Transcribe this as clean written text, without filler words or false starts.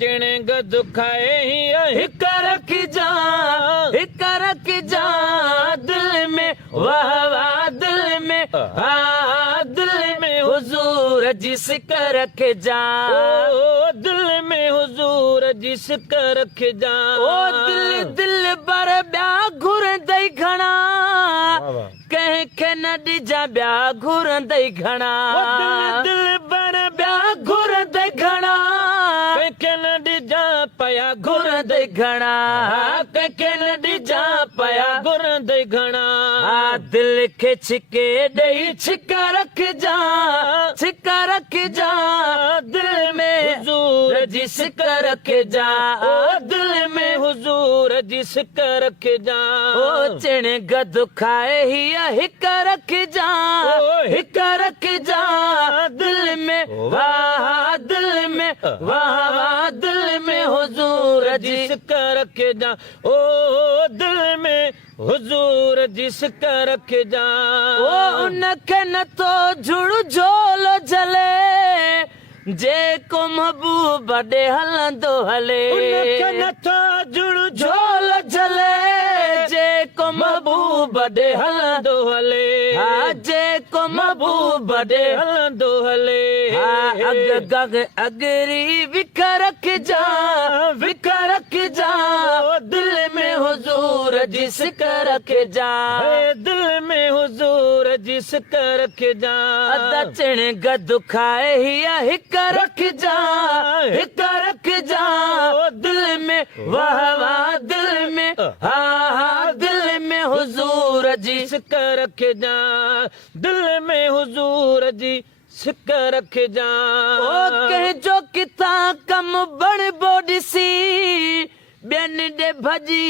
चिण गद खाए ही हिक रख जा दिल में वाह वाह दिल में दिल में हुजूर जिसक रख जा ओ दिल में हुजूर जिसक रख जा ओ दिल बर ब्या घुर दई घणा कंहिंखे न ॾिजां ॿिया घुरंदई घणा दिल बर ॿिया घुरंदई घणा कंहिंखे न ॾिजां पया घुरंदई घणा कंहिंखे न ॾिजां पया घुरंदई घणा दिल खे छिके ॾेई छिका रखजा दिल में हुजूर जी सिक रखजा दिल में हुजूर जी सिक रखजा ओ चिण गद खाए ही हिक रख जा दिल में वाह दिल में वाह दिल में हुजूर जिसक रख जा ओ दिल में हुजूर जिसक रख जा ओ उनखे न तो जुड़ झोल जले जेको महबूब ॾे हलंदो हले उनखे न तो जुड़ झोल जले जेको महबूब ॾे हलंदो हले जेको महबूब ॾे हलंदो हले अगरी विख रख जा दिल में हुजूर जी सिक रख जा दिल में हुजूर जी सिक रख जा चिण गद खाए ही हिक रख जा दिल में वाह वाह दिल में दिल में हुजूर जी सिक रख जा दिल में हुजूर जी सिक रख जा ओ कंहिंजो किथां कम बण बो ॾिसी ॿियनि ॾे भॼी